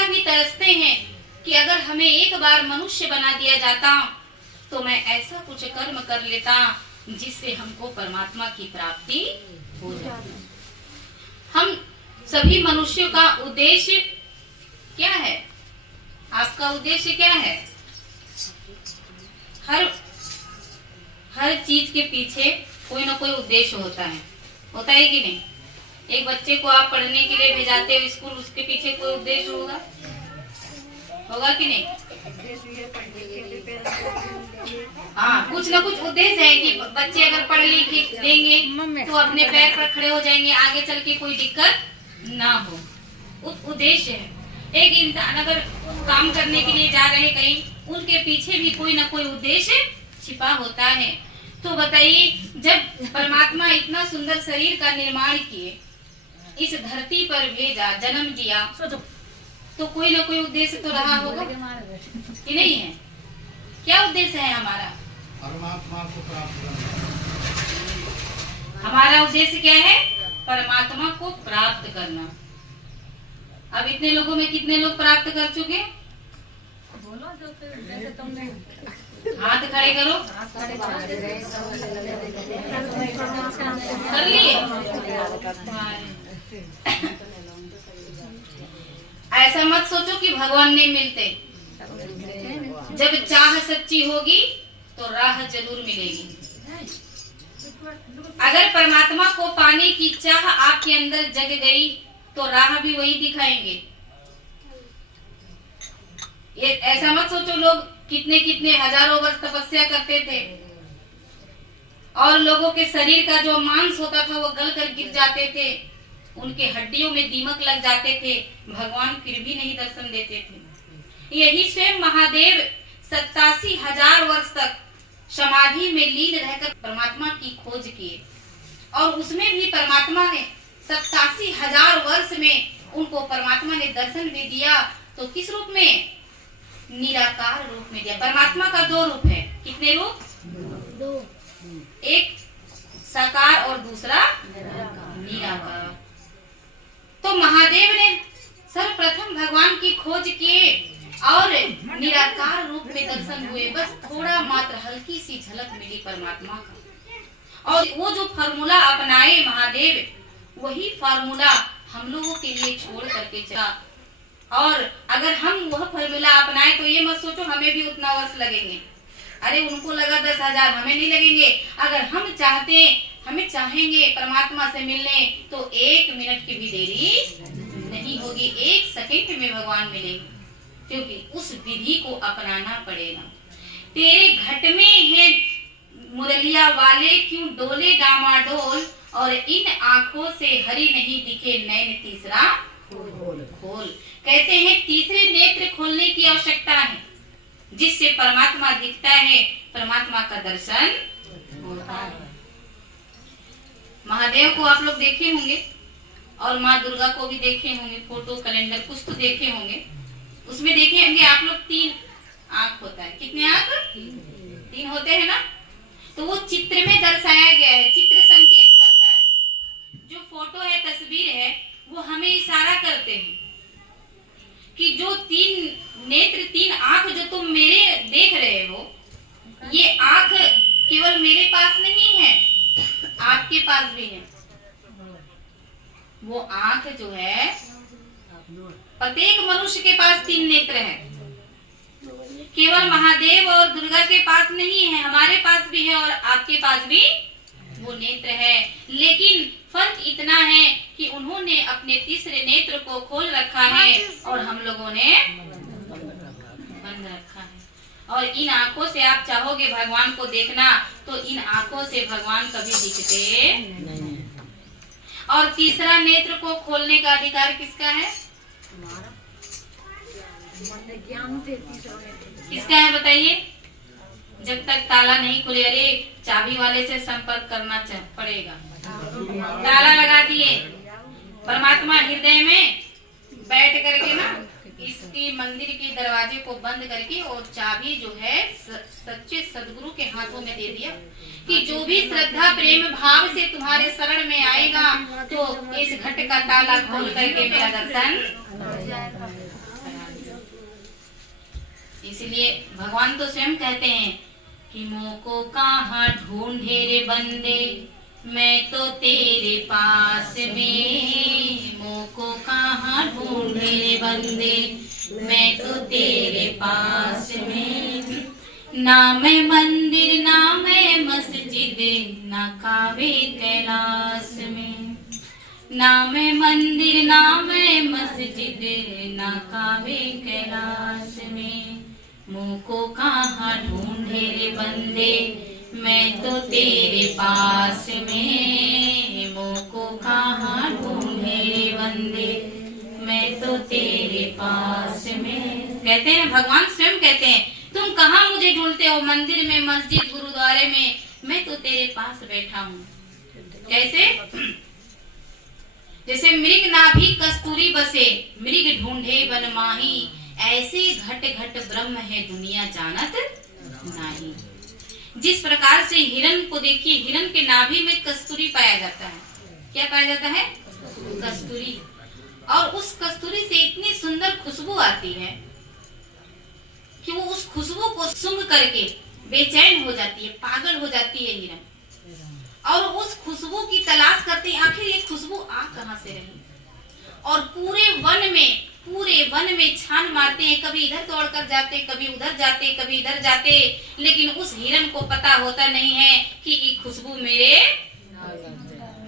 पिता भी तरसते हैं कि अगर हमें एक बार मनुष्य बना दिया जाता तो मैं ऐसा कुछ कर्म कर लेता जिससे हमको परमात्मा की प्राप्ति हो जाती। हम सभी मनुष्यों का उद्देश्य क्या है? आपका उद्देश्य क्या है? हर चीज के पीछे कोई ना कोई उद्देश्य होता है कि नहीं? एक बच्चे को आप पढ़ने के लिए भेजाते हो स्कूल, उसके पीछे कोई उद्देश्य होगा कि नहीं? हाँ, कुछ ना कुछ उद्देश्य है कि बच्चे अगर पढ़ लिख लेंगे तो अपने पैर पर खड़े हो जाएंगे, आगे चल के कोई दिक्कत ना हो। उद्देश्य है। एक इंसान अगर काम करने के लिए जा रहे कहीं, उनके पीछे भी कोई ना कोई उद्देश्य छिपा होता है। तो बताइए, जब परमात्मा इतना सुंदर शरीर का निर्माण किए, इस धरती पर भेजा, जन्म दिया, तो कोई ना कोई उद्देश्य तो रहा होगा कि नहीं है? क्या उद्देश्य है हमारा? परमात्मा को प्राप्त करना। हमारा उद्देश्य क्या है? परमात्मा को प्राप्त करना। अब इतने लोगों में कितने लोग प्राप्त कर चुके? बोलो जो तुमने हाथ खड़े करो। कर लिए? ऐसा मत सोचो कि भगवान नहीं मिलते। जब चाह सच्ची होगी तो राह जरूर मिलेगी। अगर परमात्मा को पाने की चाह आपके अंदर जग गई तो राह भी वही दिखाएंगे। ये ऐसा मत सोचो लोग कितने कितने हजारों वर्ष तपस्या करते थे और लोगों के शरीर का जो मांस होता था वो गल कर गिर जाते थे, उनके हड्डियों में दीमक लग जाते थे, भगवान फिर भी नहीं दर्शन देते थे। यही स्वयं महादेव 87,000 वर्ष तक समाधि में लीन रहकर परमात्मा की खोज किए और उसमें भी परमात्मा ने 87,000 वर्ष में उनको परमात्मा ने दर्शन भी दिया। तो किस रूप में? निराकार रूप में दिया। परमात्मा का 2 रूप है। कितने रूप? 2। एक साकार और दूसरा निराकार। तो महादेव ने सर्वप्रथम भगवान की खोज किए और निराकार रूप में दर्शन हुए। बस थोड़ा मात्र हल्की सी झलक मिली परमात्मा का। और वो जो फार्मूला अपनाए महादेव, वही फार्मूला हम लोगों के लिए छोड़ करके चला। और अगर हम वह फार्मूला अपनाए तो ये मत सोचो हमें भी उतना वर्ष लगेंगे। अरे उनको लगा 10,000, हमें नहीं लगेंगे। अगर हमें चाहेंगे परमात्मा से मिलने तो 1 मिनट की भी देरी नहीं होगी। 1 सेकंड में भगवान मिलेंगे, क्योंकि उस विधि को अपनाना पड़ेगा। तेरे घट में है मुरलिया वाले, क्यों डोले डामाडोल, और इन आंखों से हरि नहीं दिखे नैन तीसरा खोल। कहते हैं तीसरे नेत्र खोलने की आवश्यकता है, जिससे परमात्मा दिखता है, परमात्मा का दर्शन होता है। महादेव को आप लोग देखे होंगे और माँ दुर्गा को भी देखे होंगे, फोटो कैलेंडर कुछ तो देखे होंगे। उसमें देखे होंगे आप लोग 3 आंख होता है। कितने आंख? 3 होते हैं ना। तो वो चित्र में दर्शाया गया है। चित्र संकेत करता है। जो फोटो है, तस्वीर है, वो हमें इशारा करते हैं कि जो 3 नेत्र, 3 आंख जो तुम मेरे देख रहे हो, ये आंख केवल मेरे पास नहीं है, आपके पास भी है। वो आंख जो है प्रत्येक मनुष्य के पास 3 नेत्र है। केवल महादेव और दुर्गा के पास नहीं है, हमारे पास भी है और आपके पास भी वो नेत्र है। लेकिन फर्क इतना है कि उन्होंने अपने तीसरे नेत्र को खोल रखा है और हम लोगों ने बंद रखा है। और इन आंखों से आप चाहोगे भगवान को देखना तो इन आंखों से भगवान कभी दिखते नहीं। और तीसरा नेत्र को खोलने का अधिकार किसका है? किसका है बताइए? जब तक ताला नहीं खुले, अरे चाबी वाले से संपर्क करना पड़ेगा। ताला लगा दिए, परमात्मा हृदय में बैठ करके ना इसकी मंदिर के दरवाजे को बंद करके और चाबी जो है सच्चे सदगुरु के हाथों में दे दिया कि जो भी श्रद्धा प्रेम भाव से तुम्हारे शरण में आएगा तो इस घट का ताला खोल करके मेरा दर्शन। इसलिए भगवान तो स्वयं कहते हैं कि मोको कहाँ ढूंढे रे बंदे, मैं तो तेरे पास में। मोको कहाँ ढूंढे रे बंदे, मैं तो तेरे पास में। ना मैं मंदिर ना मैं मस्जिद, ना काबे कैलाश में। ना मैं मंदिर ना मैं मस्जिद, ना काबे कैलाश में। मुझको कहाँ ढूंढे रे बंदे, मैं तो तेरे पास में। मुझको कहाँ ढूंढे रे बंदे, मैं तो तेरे पास में। कहते हैं भगवान स्वयं कहते हैं, तुम कहाँ मुझे ढूंढते हो, मंदिर में, मस्जिद, गुरुद्वारे में, मैं तो तेरे पास बैठा हूँ। कैसे? जैसे मृग नाभि कस्तूरी बसे, मृग ढूंढे वन माही, ऐसे घट घट ब्रह्म है दुनिया जानत नहीं। जिस प्रकार से हिरण को देखिए, हिरण के नाभि में कस्तूरी पाया जाता है। क्या पाया जाता है? कस्तूरी। और उस कस्तूरी से इतनी सुंदर खुशबू आती है कि वो उस खुशबू को सूंघ करके बेचैन हो जाती है, पागल हो जाती है हिरण, और उस खुशबू की तलाश करती है, आखिर ये खुशबू आ कहां से रही। और पूरे वन में छान मारते हैं, कभी इधर दौड़ कर जाते, कभी उधर जाते, कभी इधर जाते, लेकिन उस हिरण को पता होता नहीं है कि ये खुशबू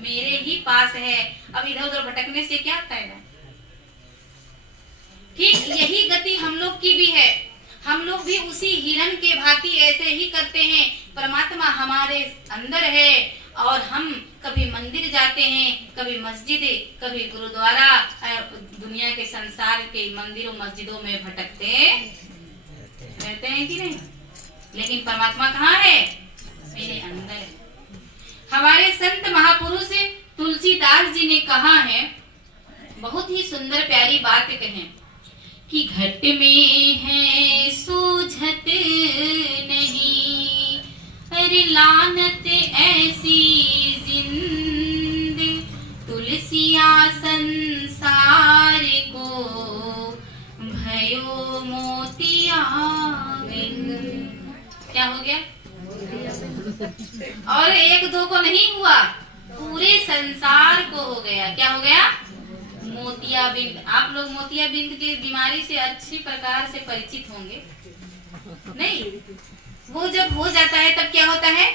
मेरे ही पास है। अब इधर उधर भटकने से क्या फायदा। ठीक यही गति हम लोग की भी है। हम लोग भी उसी हिरण के भांति ऐसे ही करते हैं। परमात्मा हमारे अंदर है और हम कभी मंदिर जाते हैं, कभी मस्जिद, कभी गुरुद्वारा, दुनिया के संसार के मंदिरों मस्जिदों में भटकते रहते हैं कि नहीं। लेकिन परमात्मा कहाँ है? मेरे अंदर है। हमारे संत महापुरुष तुलसीदास जी ने कहा है, बहुत ही सुंदर प्यारी बात कहें कि घट में है सूझत नहीं, अरे लानत ऐसी जिंद, तुलसिया संसार को भयो मोतिया बिंद। क्या हो गया? और एक दो को नहीं हुआ, पूरे संसार को हो गया। क्या हो गया? मोतियाबिंद। आप लोग मोतियाबिंद की बीमारी से अच्छी प्रकार से परिचित होंगे, नहीं? वो जब हो जाता है तब क्या होता है?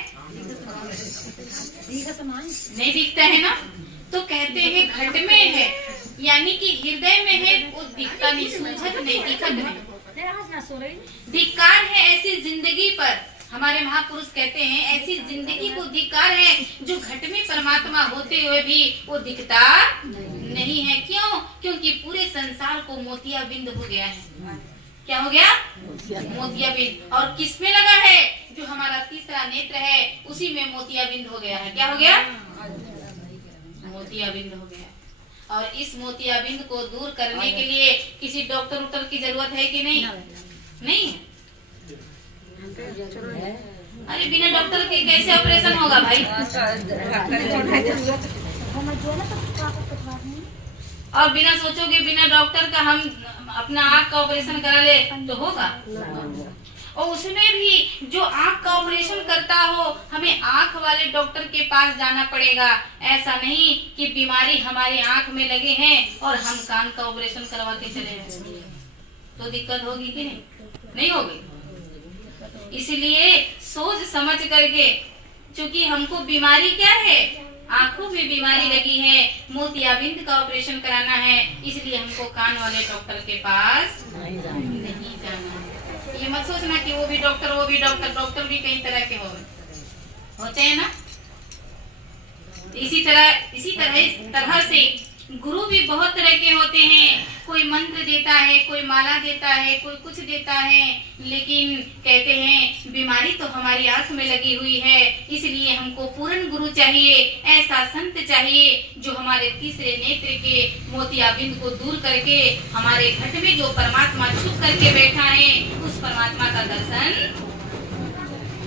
नहीं दिखता है ना। तो कहते हैं घट में है, यानी कि हृदय में है, वो दिखता नहीं, सूझत नहीं, दिखत नहीं। धिक्कार है ऐसी जिंदगी पर। हमारे महापुरुष कहते हैं ऐसी जिंदगी को धिक्कार है जो घट में परमात्मा होते हुए भी वो दिखता नहीं है। क्यों? क्योंकि पूरे संसार को मोतियाबिंद हो गया है। क्या हो गया? मोतियाबिंद। और किस में लगा है? जो हमारा तीसरा नेत्र है उसी में मोतियाबिंद हो गया है। क्या हो गया? मोतियाबिंद हो गया। और इस मोतियाबिंद को दूर करने के लिए किसी डॉक्टर की जरूरत है कि नहीं? नहीं है। अरे बिना डॉक्टर के कैसे ऑपरेशन होगा भाई? और बिना सोचोगे, बिना डॉक्टर का हम अपना आँख का ऑपरेशन करा ले तो होगा? और उसमें भी जो आँख का ऑपरेशन करता हो, हमें आँख वाले डॉक्टर के पास जाना पड़ेगा। ऐसा नहीं कि बीमारी हमारी आँख में लगे हैं और हम कान का ऑपरेशन करवा के चले जाएंगे, तो दिक्कत होगी कि नहीं? नहीं होगी। इसलिए सोच समझ करके, क्योंकि हमको बीमारी क्या है? आंखों में बीमारी लगी है, मोतियाबिंद का ऑपरेशन कराना है, इसलिए हमको कान वाले डॉक्टर के पास नहीं जाना। ये मत सोचना कि वो भी डॉक्टर, डॉक्टर भी कई तरह के होते हैं ना। इसी तरह से गुरु भी बहुत तरह के होते हैं। कोई मंत्र देता है, कोई माला देता है, कोई कुछ देता है, लेकिन कहते हैं बीमारी तो हमारी आंख में लगी हुई है, इसलिए हमको पूर्ण गुरु चाहिए, ऐसा संत चाहिए जो हमारे तीसरे नेत्र के मोतियाबिंद को दूर करके हमारे घट में जो परमात्मा छुप करके बैठा है उस परमात्मा का दर्शन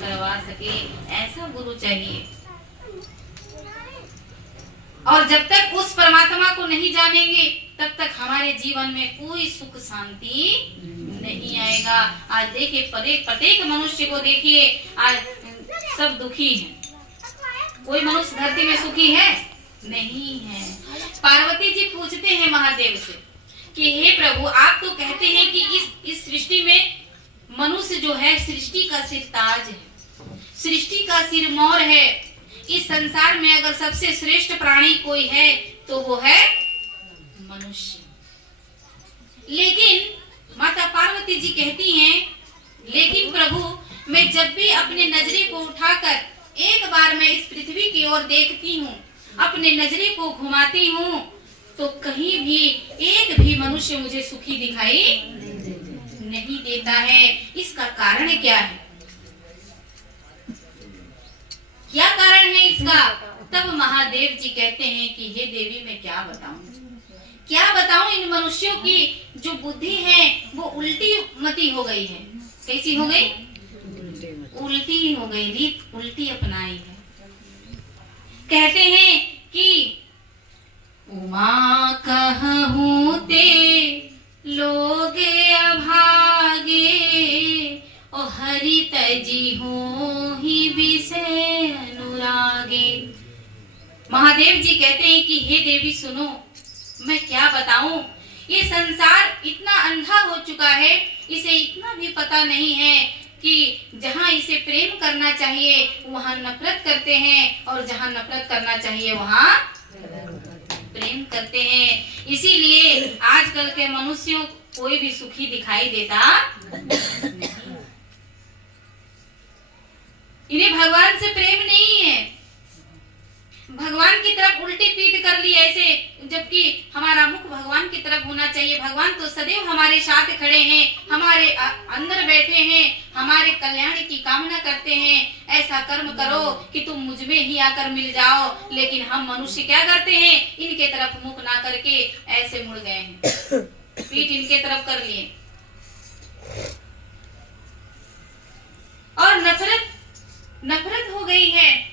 करवा सके। ऐसा गुरु चाहिए। और जब तक उस परमात्मा को नहीं जानेंगे तब तक हमारे जीवन में कोई सुख शांति नहीं आएगा। आज देखिए प्रत्येक मनुष्य को देखिए, आज सब दुखी हैं। कोई मनुष्य धरती में सुखी है? नहीं है। पार्वती जी पूछते हैं महादेव से कि हे प्रभु, आप तो कहते हैं कि इस सृष्टि में मनुष्य जो है सृष्टि का सिरताज है, सृष्टि का सिरमौर है। इस संसार में अगर सबसे श्रेष्ठ प्राणी कोई है तो वो है मनुष्य। लेकिन माता पार्वती जी कहती हैं, लेकिन प्रभु, मैं जब भी अपने नजरे को उठाकर एक बार मैं इस पृथ्वी की ओर देखती हूँ, अपने नजरे को घुमाती हूँ, तो कहीं भी एक भी मनुष्य मुझे सुखी दिखाई नहीं देता है। इसका कारण क्या है? क्या कारण है इसका? तब महादेव जी कहते हैं कि हे देवी, मैं क्या बताऊं इन मनुष्यों की जो बुद्धि है वो उल्टी मती हो गई है। कैसी हो गई? उल्टी हो गई, रीत उल्टी अपनाई है। कहते हैं कि उमा कहूं ते लोग अभागे, ओ हरि तजी हो ही विषय अनुरागे। महादेव जी कहते हैं कि हे देवी सुनो, मैं क्या बताऊं, ये संसार इतना अंधा हो चुका है, इसे इतना भी पता नहीं है कि जहाँ इसे प्रेम करना चाहिए वहाँ नफरत करते हैं, और जहाँ नफरत करना चाहिए वहाँ प्रेम करते हैं। इसीलिए आजकल के मनुष्यों कोई भी सुखी दिखाई देता नहीं। इन्हें भगवान से प्रेम नहीं है, भगवान की तरफ उल्टी पीठ कर ली ऐसे, जबकि हमारा मुख भगवान की तरफ होना चाहिए। भगवान तो सदैव हमारे साथ खड़े हैं, हमारे अंदर बैठे हैं, हमारे कल्याण की कामना करते हैं। ऐसा कर्म करो कि तुम मुझ में ही आकर मिल जाओ। लेकिन हम मनुष्य क्या करते हैं? इनके तरफ मुख ना करके ऐसे मुड़ गए हैं, पीठ इनके तरफ कर लिए। और नफरत हो गई है।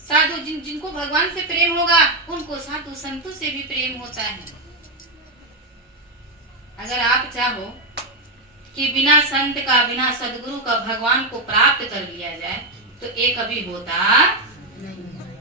साधु जिनको भगवान से प्रेम होगा उनको साधु संतों से भी प्रेम होता है। अगर आप चाहो कि बिना संत का, बिना सदगुरु का भगवान को प्राप्त कर लिया जाए तो ये कभी होता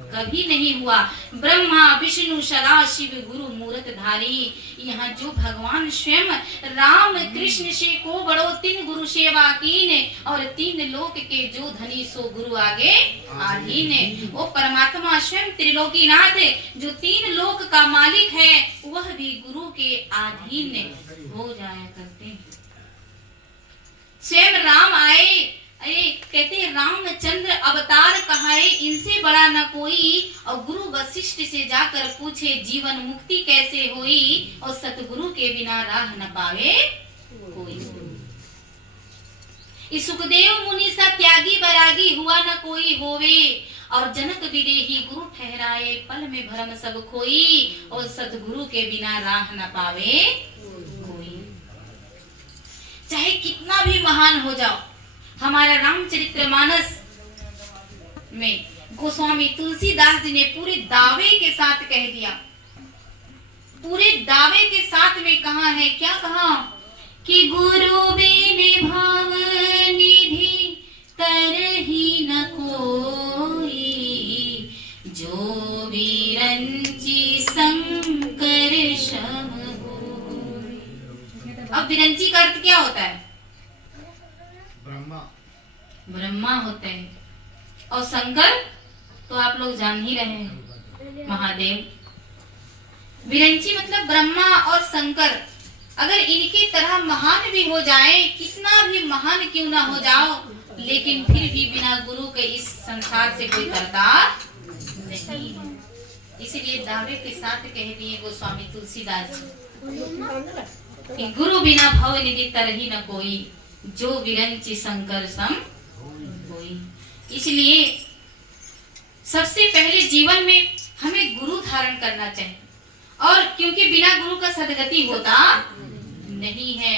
कभी नहीं हुआ। ब्रह्मा विष्णु सदा शिव गुरु मूरत धारी, यहाँ जो भगवान स्वयं राम कृष्ण से को बड़ो तीन गुरु सेवा कीन, और तीन लोक के जो धनी सो गुरु आगे आधीन। वो परमात्मा स्वयं त्रिलोकीनाथ जो तीन लोक का मालिक है, वह भी गुरु के अधीन हो जाया करते हैं। स्वयं राम आए, अरे कहते रामचंद्र अवतार कहाए, इनसे बड़ा न कोई। और गुरु वशिष्ठ से जाकर पूछे जीवन मुक्ति कैसे हुई, और सतगुरु के बिना राह न पावे कोई। इस सुखदेव मुनि सा त्यागी बैरागी हुआ न कोई होवे, और जनक विदेही गुरु ठहराए पल में भरम सब खोई, और सतगुरु के बिना राह न पावे कोई। चाहे कितना भी महान हो जाओ, हमारा रामचरितमानस में गोस्वामी तुलसीदास जी ने पूरे दावे के साथ कह दिया, पूरे दावे के साथ में कहा है, क्या कहा कि गुरु बिन भाव निधि तरहि न कोई, जो विरंची शंकर शम होई। अब विरंची का अर्थ क्या होता है? ब्रह्मा होते हैं, और शंकर तो आप लोग जान ही रहे हैं, महादेव। विरंची मतलब ब्रह्मा और शंकर। अगर इनकी तरह महान भी हो जाए, कितना भी महान क्यों ना हो जाओ, लेकिन फिर भी बिना गुरु के इस संसार से कोई करता नहीं है। इसलिए दावे के साथ कह दिए गोस्वामी तुलसीदास जी कि गुरु बिना भव निधि तरहि न कोई, जो विरंची शंकर सम होई। इसलिए सबसे पहले जीवन में हमें गुरु धारण करना चाहिए, और क्योंकि बिना गुरु का सदगति होता नहीं है,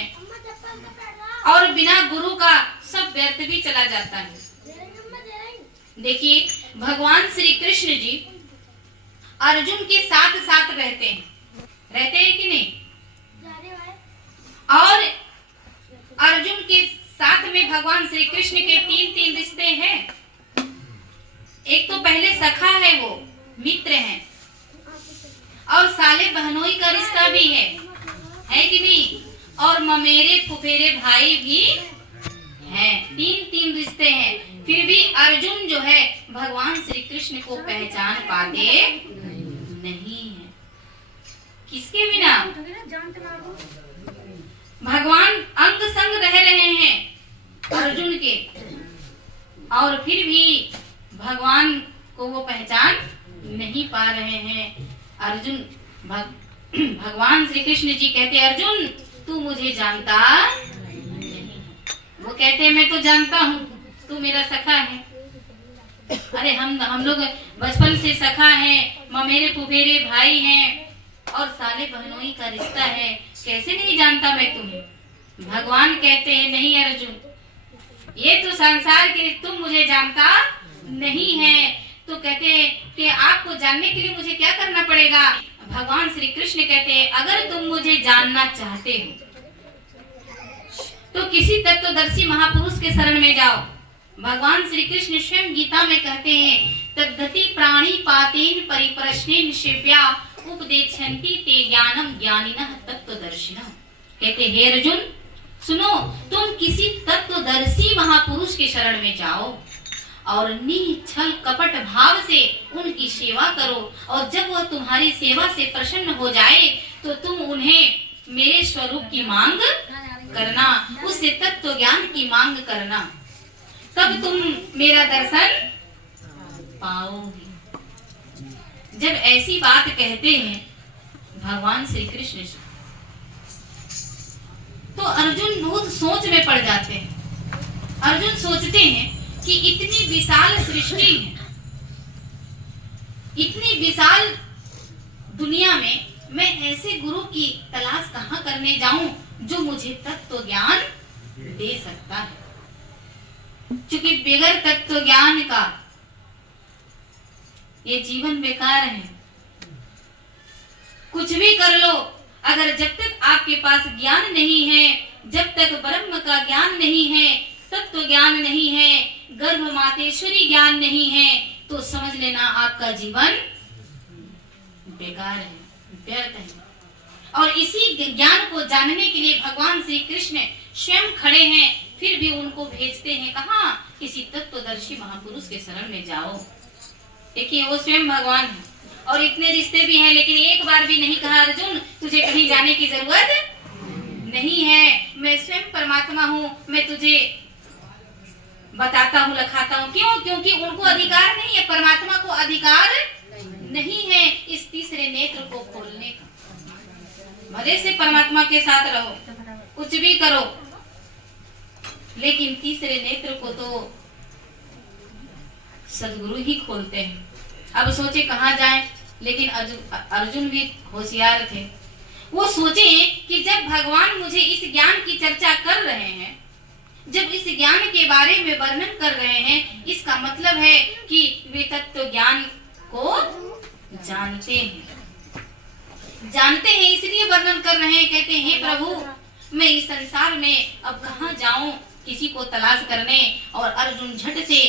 और बिना गुरु का सब व्यर्थ भी चला जाता है। देखिए भगवान श्री कृष्ण जी अर्जुन के साथ साथ रहते हैं कि नहीं? और अर्जुन के साथ में भगवान श्री कृष्ण के तीन रिश्ते हैं। एक तो पहले सखा है, वो मित्र हैं, और साले बहनोई का रिश्ता भी है कि नहीं, और ममेरे फुफेरे भाई भी हैं। तीन रिश्ते हैं। फिर भी अर्जुन जो है भगवान श्री कृष्ण को पहचान पाते नहीं है। किसके बिना? भगवान अंग संग रह रहे हैं अर्जुन के, और फिर भी भगवान को वो पहचान नहीं पा रहे हैं। अर्जुन भगवान श्री कृष्ण जी कहते, अर्जुन तू मुझे जानता नहीं। वो कहते मैं तो जानता हूँ, तू मेरा सखा है। अरे हम लोग बचपन से सखा हैं, ममेरे फुफेरे भाई हैं, और साले बहनोई का रिश्ता है, कैसे नहीं जानता मैं तुम्हें? भगवान कहते हैं नहीं अर्जुन, ये तो संसार के, तुम मुझे जानता नहीं है। तो कहते हैं कि आपको जानने के लिए मुझे क्या करना पड़ेगा? भगवान श्री कृष्ण कहते हैं अगर तुम मुझे जानना चाहते हो तो किसी तत्वदर्शी महापुरुष के शरण में जाओ। भगवान श्री कृष्ण स्वयं गीता में कहते हैं तद्धति प्राणी पातेन परिप्रश्नेन शिव्या उपदेशन्ति ते ज्ञानम ज्ञानिनः तत्वदर्शिनः। कहते हे अर्जुन सुनो, तुम किसी तत्वदर्शी महापुरुष के शरण में जाओ और निश्चल कपट भाव से उनकी सेवा करो, और जब वह तुम्हारी सेवा से प्रसन्न हो जाए तो तुम उन्हें मेरे स्वरूप की मांग करना, उससे तत्व ज्ञान की मांग करना, तब तुम मेरा दर्शन पाओगे। जब ऐसी बात कहते हैं भगवान श्री कृष्ण तो अर्जुन बहुत सोच में पड़ जाते हैं। अर्जुन सोचते हैं कि इतनी विशाल सृष्टि है, इतनी विशाल दुनिया में मैं ऐसे गुरु की तलाश कहाँ करने जाऊं जो मुझे तत्व ज्ञान दे सकता है। क्योंकि बगैर तत्व ज्ञान का ये जीवन बेकार है। कुछ भी कर लो, अगर जब तक आपके पास ज्ञान नहीं है, जब तक ब्रह्म का ज्ञान नहीं है, तत्व ज्ञान नहीं है, गर्भ मातेश्वरी ज्ञान नहीं है, तो समझ लेना आपका जीवन बेकार है, व्यर्थ है। और इसी ज्ञान को जानने के लिए भगवान श्री कृष्ण स्वयं खड़े हैं, फिर भी उनको भेजते हैं कहाँ? किसी तत्वदर्शी महापुरुष के शरण में जाओ। देखिए वो स्वयं भगवान है और इतने रिश्ते भी हैं, लेकिन एक बार भी नहीं कहा अर्जुन तुझे कहीं जाने की जरूरत नहीं है, मैं स्वयं परमात्मा हूँ, मैं तुझे बताता हूँ, लखाता हूँ। क्यों? क्योंकि उनको अधिकार नहीं है, परमात्मा को अधिकार नहीं है इस तीसरे नेत्र को खोलने का। भले से परमात्मा के साथ रहो, कुछ भी करो, लेकिन तीसरे नेत्र को तो सदगुरु ही खोलते हैं। अब सोचे कहाँ जाएं, लेकिन अर्जुन भी होशियार थे। वो सोचे कि जब भगवान मुझे इस ज्ञान की चर्चा कर रहे हैं, जब इस ज्ञान के बारे में वर्णन कर रहे हैं, इसका मतलब है कि वे तत्व ज्ञान को जानते हैं, इसलिए वर्णन कर रहे हैं। कहते हैं हे प्रभु मैं इस संसार में अब कहाँ जाऊं किसी को तलाश करने। और अर्जुन झट से